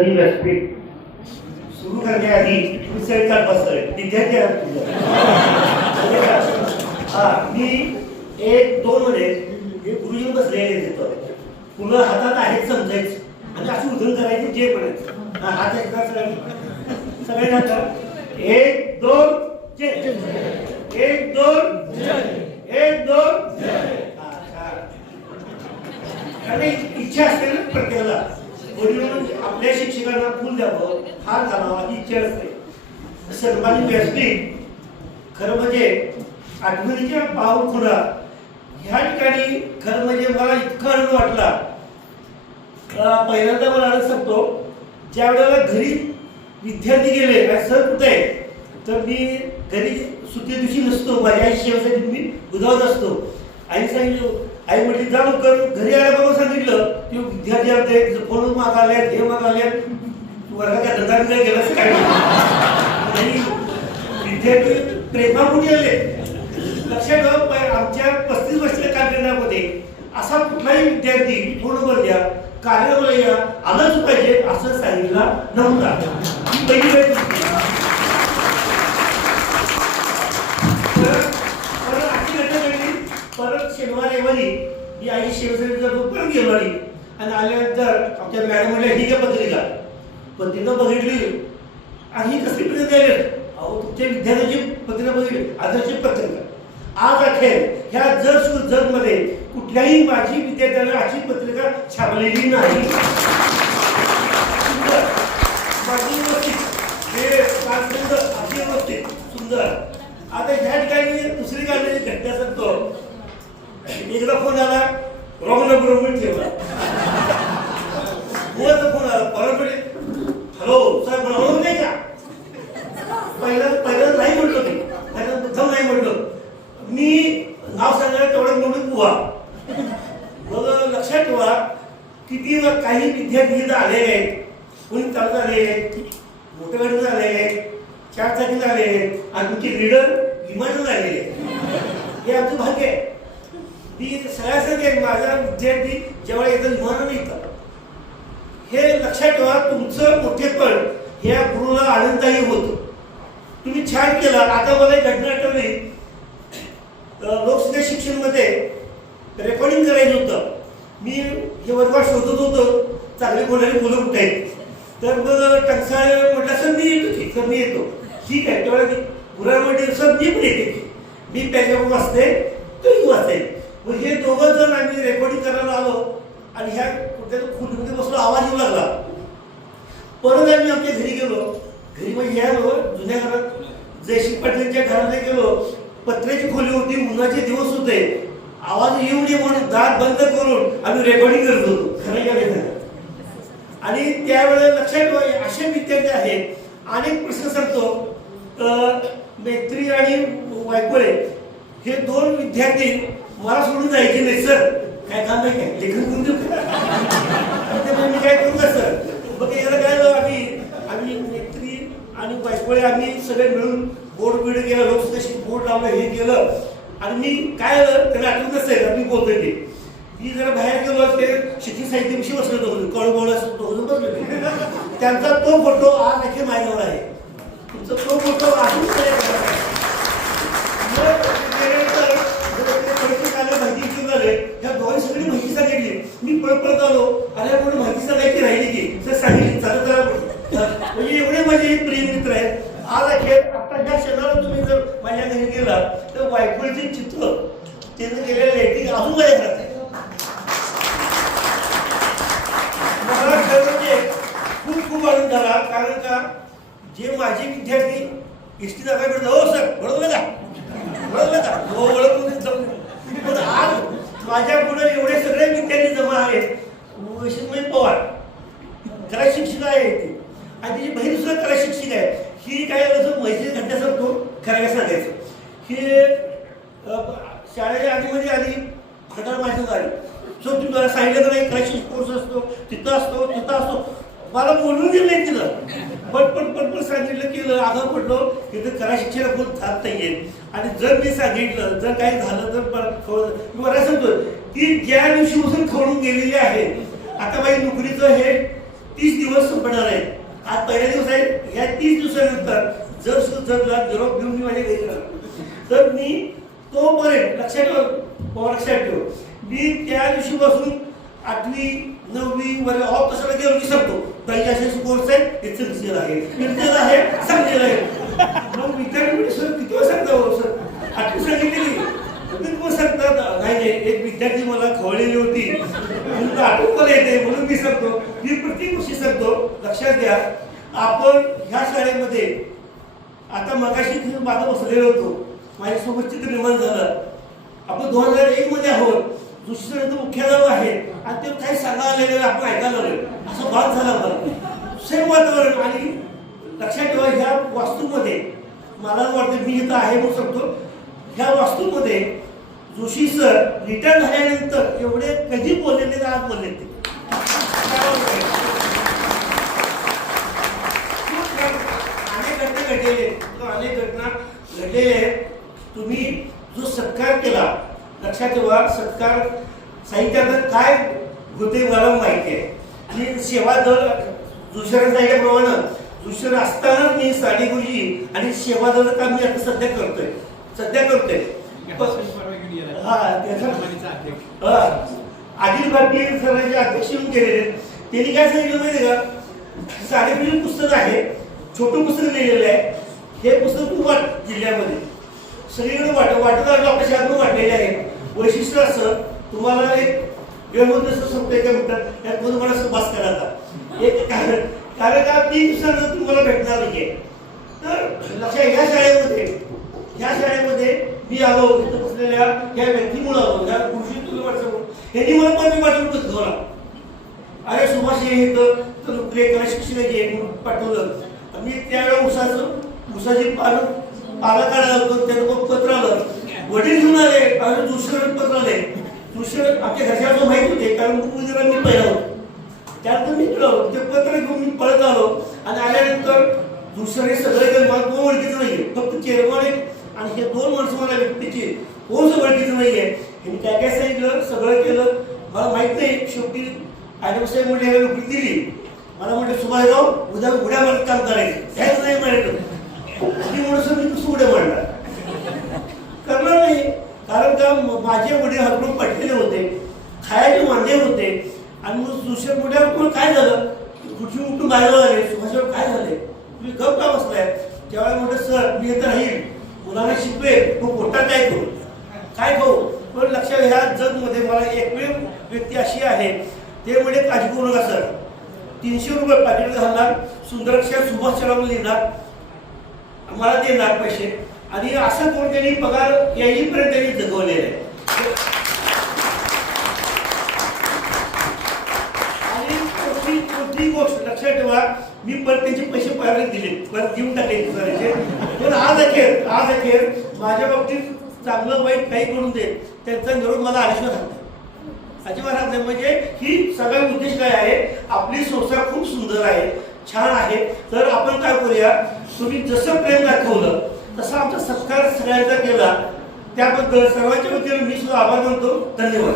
संस्थानी व्यासपीठ सुरू करण्याआधी विसरतात बसतोय विद्यार्थी मी एक दोन मध्ये हे गुरुजी बसलेले तिथं पुन्हा हातात आहेत समजायचं आणि अशी उधळण करायची जे पण हात एकदा सगळे जातात एक दोन एक दोन एक दोन आणि इच्छा असते ना प्रत्येकाला वडील आपल्या शिक्षकांना फुल द्यावं हार घालावा ही इच्छा असते सन्मानित व्यासपीठ खरं म्हणजे आठवणीच्या पाऊलखुणा ह्या ठिकाणी खरं म्हणजे मला इतका आनंद वाटला पहिल्यांदा मला आनंद सांगतो ज्या वेळेला घरी विद्यार्थी गेले आणि सर कुठे आहे तर मी घरी सुट्टी दिवशी नसतो माझ्या आई सेवेसाठी मी बुधावत असतो आई सांगितलं आई म्हटली जा लवकर घरी आल्याबरोबर सांगितलं की विद्यार्थी आले फोन मागाले हे मागाले वर्गाच्या धंदा गेलं काय आणि विद्यार्थी प्रेमापुढे आले लक्षात ठेवा आमच्या 35 वर्षाच्या कार्यक्रमामध्ये असा कुठलाही विद्यार्थी फोनवर द्या कार्यालयाला या आलंच पाहिजे असं सांगितलं नव्हता ही पहिली वेळ परत शनिवार रविवारी मी आई शिवसेनेचा परत गेलो आणि आल्यानंतर आमच्या मॅडम म्हणल्या ही काय पत्रिका बघितली आणि ही कसली पत्रिका द्यायला अहो तुमच्या विद्यार्थ्याची पत्रिका बघितली आदर्श पत्रिका आज अखेर ह्या जग मध्ये कुठल्याही माझी विद्यार्थ्यांना अशी पत्रिका छापलेली नाही सुंदर आता ह्या ठिकाणी दुसरी काढलेली घटना सांगतो एकदा फोन आला रॉंग नंबर ठेवला फोन आला परत हॅलो सर रॉंग नाही का पहिला नाही म्हटलो मी मुद्दाम नाही म्हटलो मी नाव सांगायला तेवढं निवडून पोहा मग लक्षात ठेवा किती काही विद्यार्थी इथं आलेले आहेत कोणी चालत आलेले आहेत मोठ्या गाडीत आलेले आहेत 4 चाकीत आलेले आहेत आणि तुमचे लीडर विमानात आलेले आहेत हे आमचं भाग्य आहे मी सगळ्यासाठी माझा विद्यार्थी जेव्हा येतात विमानाने येतात हे लक्षात ठेवा तुमचं मोठेपण ह्या गुरुला आनंददायी होतं तुम्ही छान केला आता मला एक घटना आठवली लोकसंख्या शिक्षण मध्ये रेकॉर्डिंग करायचं होतं मी हे वर्गात शोधत होतो चांगले बोलणारी मुलं कुठे आहेत तर मग टंकसाळ म्हटलं सर मी येतो की सर मी येतो ठीक आहे तेवढा गुरा म्हटलं सर मी पण येते की मी पॅकेट वाचते तोही वाचते मग हे दोघं जण आम्ही रेकॉर्डिंग करायला आलो आणि ह्या कुठल्या खुर्चीमध्ये बसलो आवाज येऊ लागला परत आम्ही आमच्या घरी गेलो घरी म्हणजे या जुन्या घरात जयश्री पाटीलच्या घरामध्ये गेलो पत्र्याची खोली होती उन्हाचे दिवस होते आवाज येऊ नये म्हणून दार बंद करून आम्ही रेकॉर्डिंग करत होतो खरं आणि त्यावेळेला लक्षात ठेवा असे विद्यार्थी आहेत अनेक प्रश्न सांगतो मैत्री आणि वायकोळे हे 2 विद्यार्थी मला सोडून जायचे नाही सर काय काम आहे काय लेखन करून देऊ मी काय करू का सर मग याला काय आम्ही मैत्री आणि वायकोळे आम्ही सगळे मिळून बोर्ड बिड केला लोकसंख्या बोर्ड लावलं हे केलं आणि मी काय त्याला आठवत नसेल मी बोलतोय ते मी जरा बाहेर गेलो ते शिक्षण साहित्याविषयी बसलो होतो कळबोळ बसलो त्यांचा तो फोटो आज देखील माझ्याजवळ आहे तुमचा तो फोटो अजून माहिती घेऊन आले ह्या दोन्ही सगळी माहिती सांगितली मी परत आलो आल्या म्हणून माहिती सांगायची राहिली की सर सांगितली चालत म्हणजे एवढे माझे प्रिय मित्र आहेत आज अखेर आता ज्या क्षणाला तुम्ही जर माझ्या घरी गेला तर वायफळचे चित्र त्यानं केलेलं लाईटिंग अजून माझ्या घरात आहे मला खरं म्हणजे खूप आनंद झाला कारण का जे माझे विद्यार्थी एसटी दादाकडे हो सर ओळखलं का हो ओळखून पण आज माझ्या पुढे एवढे सगळे विद्यार्थी जमा आहेत वैष्णवी पवार कला शिक्षिका आहे ती आणि तिची बहीण सुद्धा कला शिक्षिका आहे ही काय असं मैत्री घटण्यासारखं खरं काय सांगायचं ही शाळेच्या आधीमध्ये आली खटाळ माझ्यात आली सो तुम्ही मला सांगितलं तर नाही कला शिक्षक कोर्स असतो तिथं असतो मला बोलून दिलं नाही तिला पण सांगितलं की आगाव पडलो तिथं कला शिक्षण कोण जात नाहीये आणि जर मी सांगितलं जर काही झालं तर मी मला सांगतो ती ज्या दिवशीपासून खवळून गेलेली आहे आता माझी नोकरीचं हे 30 दिवस संपणार आहे. आज पहिला दिवस आहे. या 30 दिवसानंतर जर सुद्धा निरोप घेऊन मी माझ्या घरी गेलो तर मी तोपर्यंत लक्षात ठेव मी त्या दिवशीपासून 8वी 9वी वर ऑफ तसं गेलो की सांगतो काही असे कोर्स आहे हे चलसेल आहे सांगलेलं आहे. मग विद्यार्थी सर किती वेळ सांगता सर 8वी सांगितलेली तुम्ही मग सांगतात नाही एक विद्यार्थी मला खवळलेली होती म्हणून आठवण मला येते म्हणून मी सांगतो. मी प्रत्येक गोष्टी सांगतो. लक्षात घ्या आपण ह्या शाळेमध्ये आता मगाशी माझं बसलेलो होतो माझ्यासोबत चित्र निर्माण झालं. आपण 2001 मध्ये आहोत. दुसरं मुख्यालय आहे आणि ते काही सांगायला आलेलं आपण ऐकायला आलेलं असं भाग झाला मला सेम वातावरण. आणि लक्षात ठेवा ह्या वास्तूमध्ये मला वाटतं मी इथं आहे म्हणून सांगतो ह्या वास्तूमध्ये जोशी सर रिटायर झाल्यानंतर एवढे कधी बोललेले आज बोलले ते अनेक घटना घडलेले. तुम्ही जो सत्कार केला लक्षात ठेवा सत्कार साहित्यात काय होते मला माहिती आहे. आणि सेवा दल दुसऱ्या सांगितल्याप्रमाणे दुसरं असतानाच मी साडी गुरुजी आणि सेवा दल काम मी आता सध्या करतोय. अखिल भारतीय सरांचे अध्यक्ष येऊन गेलेले त्यांनी काय सांगितलं माहिती का साडेपंचवीस पुस्तक आहे. छोटं पुस्तक लिहिलेलं आहे. हे पुस्तक तू वाट जिल्ह्यामध्ये सगळीकडे वाटत आपल्या शाळेत वाटलेले आहे. वैशिष्ट्य असं तुम्हाला एक वेळ सांगतो एका मिनिटात यात तुम्हाला असं बस करायचा एक कारण का 3 दिवसांना तुम्हाला भेटणार नाही. तर लक्षात ह्या शाळेमध्ये मी आलो इथं बसलेल्या या व्यक्तीमुळे आलो या कृषी तुला वाटतं यांनी मला पण पाठवून मला अरे सुभाष हे इथं तर शिक्षण घे पाठवलं. मी त्यावेळेला उसाची पाला काढायला होतो त्यानं पत्र आलं. वडील घेऊन आले आणि दुसरं पत्र आले. दुसरं आमच्या घरच्या माहित होते कारण मुलीला मी पहिला होतो त्यानंतर मी ते पत्र घेऊन मी पळत आलो. आणि आल्यानंतर दुसरे सगळे मला कोण ओळखीचं नाहीये फक्त चेअरमन आणि हे 2 माणसं मला व्यक्तीचे कोण ओळखीचं नाहीये. हे काय काय सांगितलं सगळं केलं मला माहित नाही. शेवटी आयडमसाहेब म्हणजे नोकरी दिली. मला म्हटलं सुभाषराव उड्या मारत काम करायचं त्याच नाही म्हणायचं मी म्हणून मी कसं उड्या मारणार करणार नाही. कारण का माझे वडील हातून पटलेले होते खायचे वांदे होते. आणि मग दुसऱ्या मोठ्या काय झालं खुर्ची उठून बाहेर आले सुभाषराव काय झाले तुम्ही गप का बसलाय. त्यावेळेला म्हटलं सर मी इथं राहील मुलांना शिकवेल मग मोठा काय करू काय खाऊ. पण लक्षात ह्या जगमध्ये मला एकमेव व्यक्ती अशी आहे ते म्हणजे काळजी करू नका सर 300 रुपये पाकिट घालणार सुंदरक्षा सुभाषचंद्र लिहिणार मला देणार पैसे आणि असं कोण त्यांनी पगार येईपर्यंत त्यांनी जगवलेलं आहे. आणि कोणतीही गोष्ट लक्षात ठेवा मी परत त्यांचे पैसे पगार दिले परत देऊन टाकले करायचे. पण आज अखेर माझ्या बाबतीत चांगलं वाईट काही करून दे त्यांचा निरोप मला आयुष्यात राहतो अजिबात राहत नाही. म्हणजे ही सगळा उद्देश काय आहे आपली संस्था खूप सुंदर आहे छान आहे. तर आपण काय करूया तुम्ही जसं प्रेम दाखवलं तसा आमचा सत्कार सगळ्यांचा केला त्याबद्दल सर्वांच्या वतीने मी सुद्धा आभार मानतो. धन्यवाद.